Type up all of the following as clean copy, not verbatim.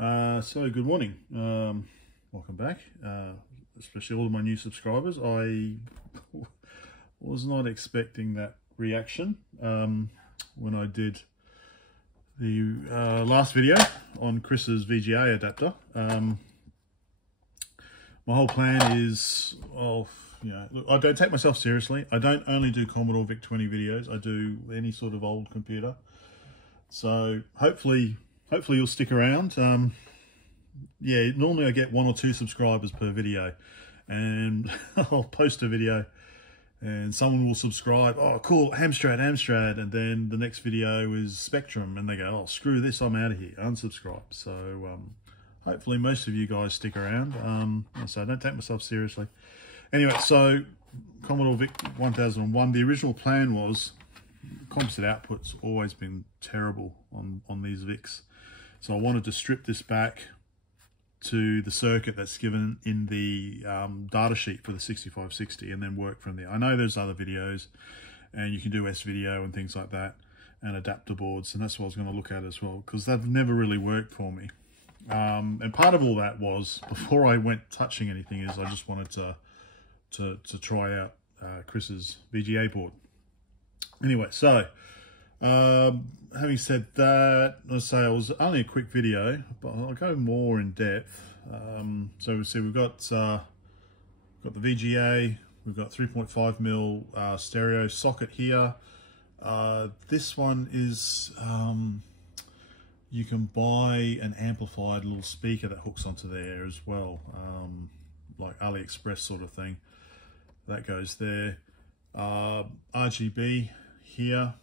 So good morning, welcome back, especially all of my new subscribers. I was not expecting that reaction when I did the last video on Chris's VGA adapter. My whole plan is, well, you know, look, I don't take myself seriously. I don't only do Commodore VIC-20 videos, I do any sort of old computer. So hopefully you'll stick around. Yeah, normally I get 1 or 2 subscribers per video, and I'll post a video and someone will subscribe. Oh, cool, Amstrad, and then the next video is Spectrum, and they go, oh, screw this, I'm out of here, unsubscribe. So hopefully most of you guys stick around. So I don't take myself seriously. Anyway, so Commodore VIC-1001, the original plan was, composite output's always been terrible on these VICs. So I wanted to strip this back to the circuit that's given in the data sheet for the 6560 and then work from there. I know there's other videos and you can do S-video and things like that and adapter boards, and that's what I was going to look at as well, because they've never really worked for me. And part of all that was, before I went touching anything, is I just wanted to try out Chris's VGA board. Anyway, so having said that, let's say it was only a quick video, but I'll go more in depth. So we see we've got the VGA, we've got 3.5mm stereo socket here. This one is you can buy an amplified little speaker that hooks onto there as well, like AliExpress sort of thing. That goes there. RGB here.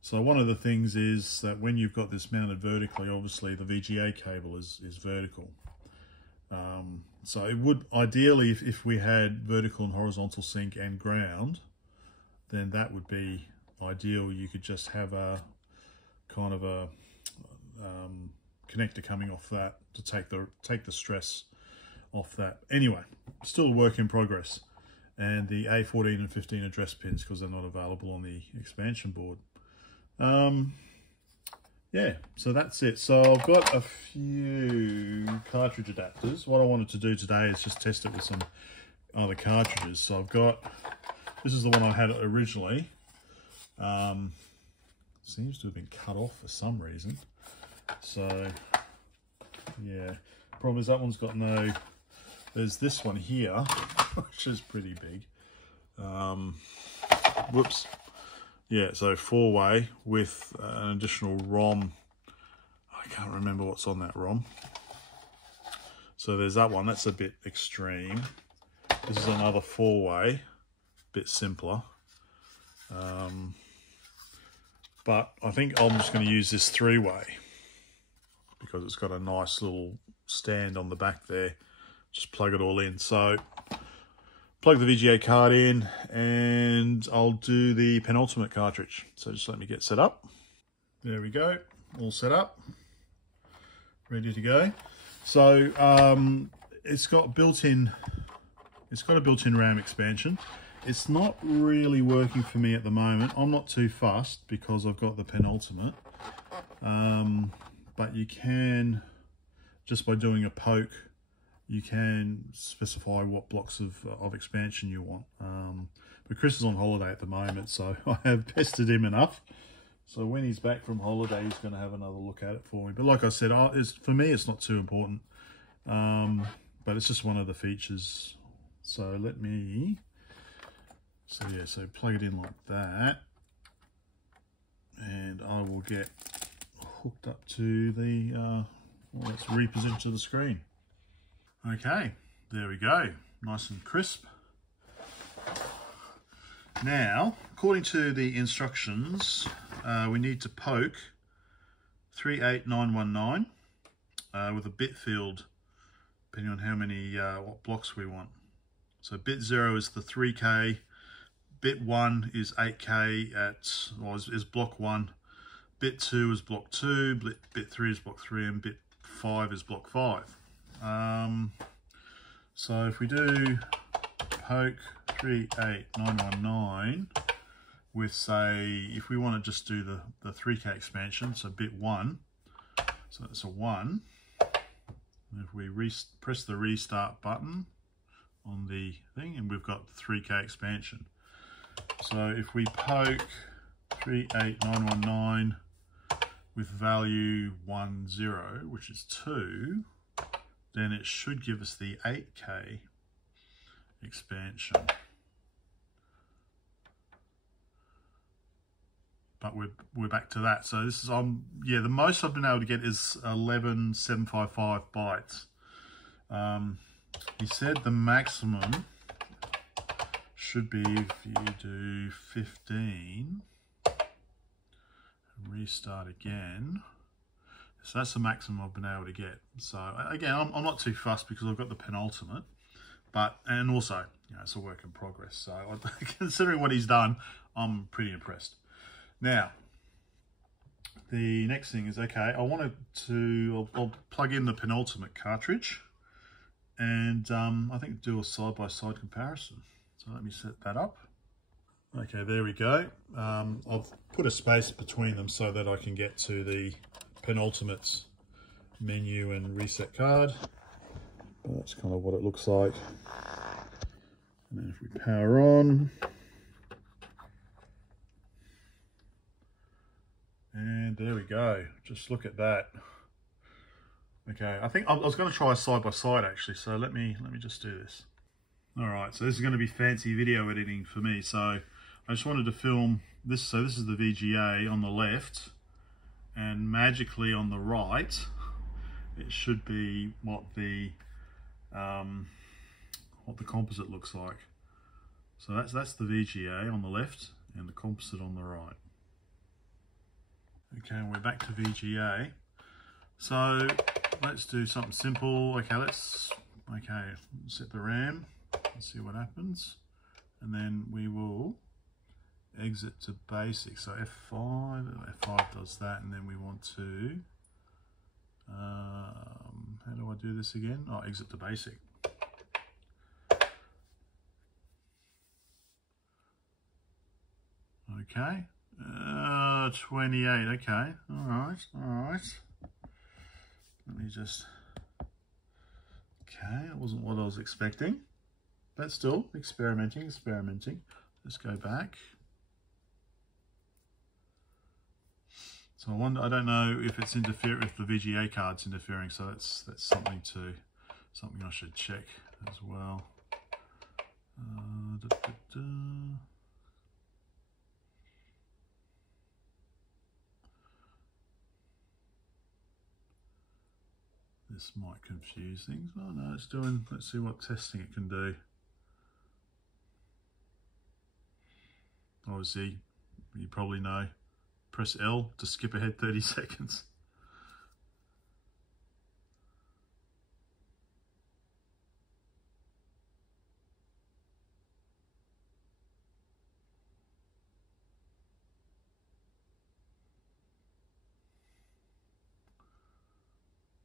So one of the things is that when you've got this mounted vertically, obviously the VGA cable is vertical. So it would ideally, if we had vertical and horizontal sync and ground, then that would be ideal. You could just have a kind of a connector coming off that to take the stress off that. Anyway, still a work in progress. And the A14 and 15 address pins, because they're not available on the expansion board. Yeah, so that's it. So I've got a few cartridge adapters. What I wanted to do today is just test it with some other cartridges. So I've got, this is the one I had originally. Seems to have been cut off for some reason. So yeah, problem is that one's got no, there's this one here, which is pretty big. Whoops. Yeah, so 4-way with an additional ROM. I can't remember what's on that ROM. So there's that one, that's a bit extreme. This is another 4-way, bit simpler. But I think I'm just going to use this 3-way because it's got a nice little stand on the back there. Just plug it all in. So plug the VGA card in and I'll do the Penultimate cartridge. So just let me get set up. There we go, all set up, ready to go. So it's got a built-in RAM expansion. It's not really working for me at the moment. I'm not too fussed because I've got the Penultimate. But you can, just by doing a poke, you can specify what blocks of expansion you want. But Chris is on holiday at the moment, so I have pestered him enough. So when he's back from holiday, he's going to have another look at it for me. But like I said, for me, it's not too important. But it's just one of the features. So let me, so yeah, so plug it in like that. And I will get hooked up to the, well, let's reposition to the screen. Okay, there we go, nice and crisp. Now, according to the instructions, we need to poke 38919 with a bit field, depending on how many what blocks we want. So bit 0 is the 3K, bit 1 is 8K is block 1, bit 2 is block 2, bit 3 is block 3, and bit 5 is block 5. So if we do poke 38919 with, say, if we want to just do the 3K expansion, so bit 1, so that's a 1, If we press the restart button on the thing, and we've got 3K expansion. So if we poke 38919 with value 10, which is 2, then it should give us the 8K expansion. But we're back to that. So this is yeah, the most I've been able to get is 11,755 bytes. He said the maximum should be if you do 15, restart again. So that's the maximum I've been able to get. So again, I'm not too fussed because I've got the Penultimate, and also, you know, it's a work in progress. So considering what he's done, I'm pretty impressed. Now, the next thing is, okay, I'll plug in the Penultimate cartridge and I think do a side-by-side comparison. So let me set that up. Okay, there we go. I've put a space between them so that I can get to the Penultimate's menu and reset card. But that's kind of what it looks like. And then if we power on, and there we go. Just look at that. Okay, I think I was going to try a side-by-side actually, so let me just do this. All right, so this is going to be fancy video editing for me. So I just wanted to film this. So this is the VGA on the left, and magically on the right, it should be what the composite looks like. So that's the VGA on the left and the composite on the right. Okay, and we're back to VGA. So let's do something simple. Okay, let's set the RAM. Let's see what happens, and then we will exit to basic. So F5 does that, and then we want to how do I do this again? Oh, exit to basic. Okay, 28. Okay, all right. Let me just. Okay, that wasn't what I was expecting. But still, experimenting. Let's go back. So I don't know if it's interfering, if the VGA card's interfering, so that's something I should check as well. This might confuse things. Oh no, it's doing, let's see what testing it can do. Obviously, you probably know, press L to skip ahead 30 seconds.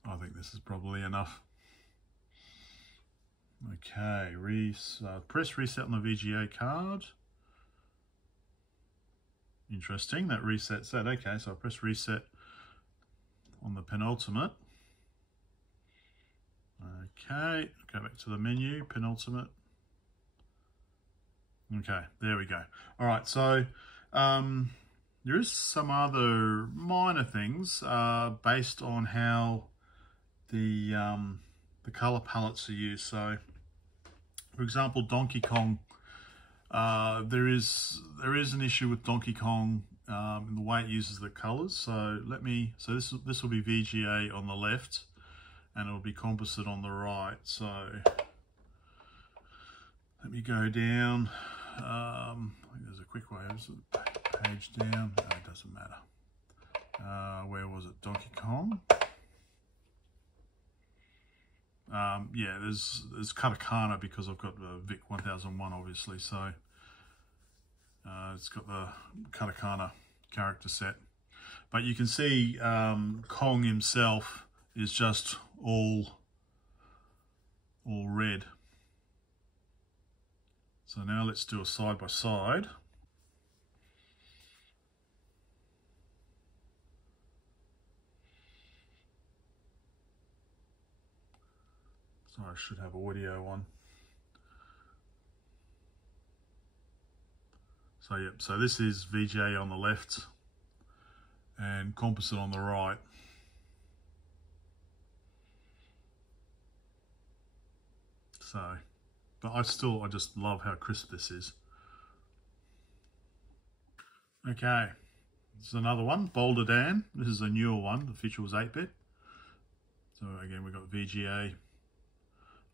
I think this is probably enough. Okay, press reset on the VGA card. Interesting, that resets that. Okay, so I press reset on the Penultimate. Okay, go back to the menu, Penultimate. Okay, there we go. All right, so there is some other minor things based on how the color palettes are used. So, for example, Donkey Kong. There is an issue with Donkey Kong in the way it uses the colors. So this will be VGA on the left, and it will be composite on the right. So let me go down. I think there's a quick way. Page down. No, it doesn't matter. Where was it? Donkey Kong. Yeah, there's katakana because I've got the VIC-1001 obviously, so it's got the katakana character set. But you can see Kong himself is just all red. So now let's do a side by side. So I should have audio on. So yep, so this is VGA on the left and composite on the right. So, but I just love how crisp this is. Okay, this is another one, Boulder Dan. This is a newer one, the feature was 8-bit. So again, we've got VGA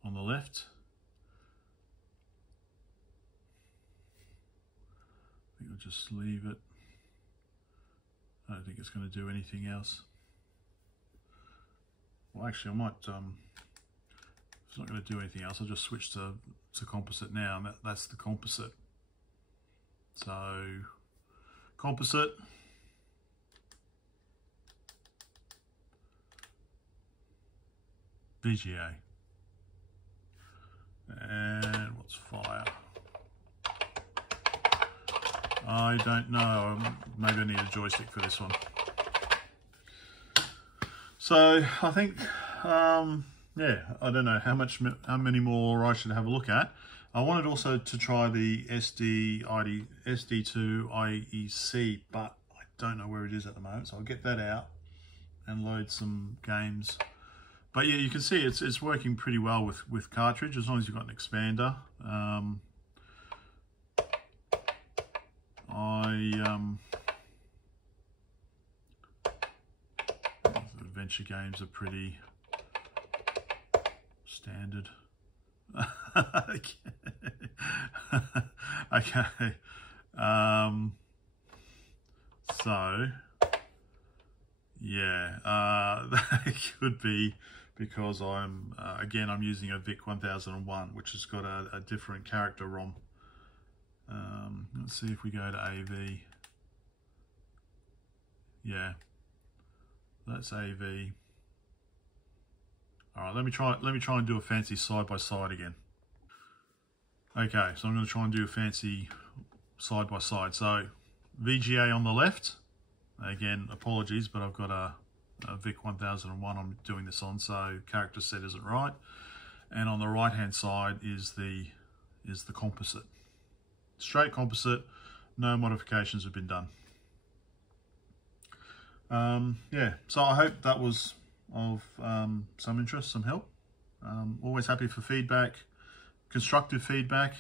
on the left. I think I'll just leave it. I don't think it's going to do anything else. Well, actually, I might, if it's not going to do anything else, I'll just switch to composite now, and that's the composite. So, composite. VGA. And what's fire? I don't know. Maybe I need a joystick for this one. So I think, yeah, I don't know how many more I should have a look at. I wanted also to try the SD2 IEC, but I don't know where it is at the moment. So I'll get that out and load some games. But yeah, you can see it's working pretty well with cartridge, as long as you've got an expander. Adventure games are pretty standard. Okay. So yeah, that could be because I'm using a VIC-1001, which has got a different character ROM. Let's see if we go to AV. Yeah, that's AV. All right, let me try and do a fancy side by side again. Okay, so I'm going to try and do a fancy side by side. So VGA on the left. Again, apologies, but I've got a VIC-1001 I'm doing this on, so character set isn't right. And on the right hand side is the composite. Straight composite, no modifications have been done. Yeah, so I hope that was of some interest, some help. Always happy for feedback, constructive feedback.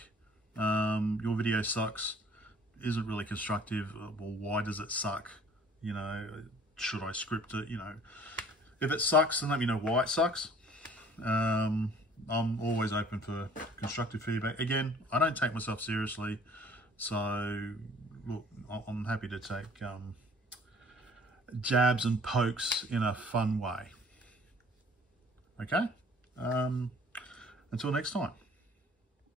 Your video sucks, isn't really constructive. Well, why does it suck? You know, should I script it? You know, if it sucks, then let me know why it sucks. I'm always open for constructive feedback. Again, I don't take myself seriously, so look, I'm happy to take jabs and pokes in a fun way. Okay, until next time.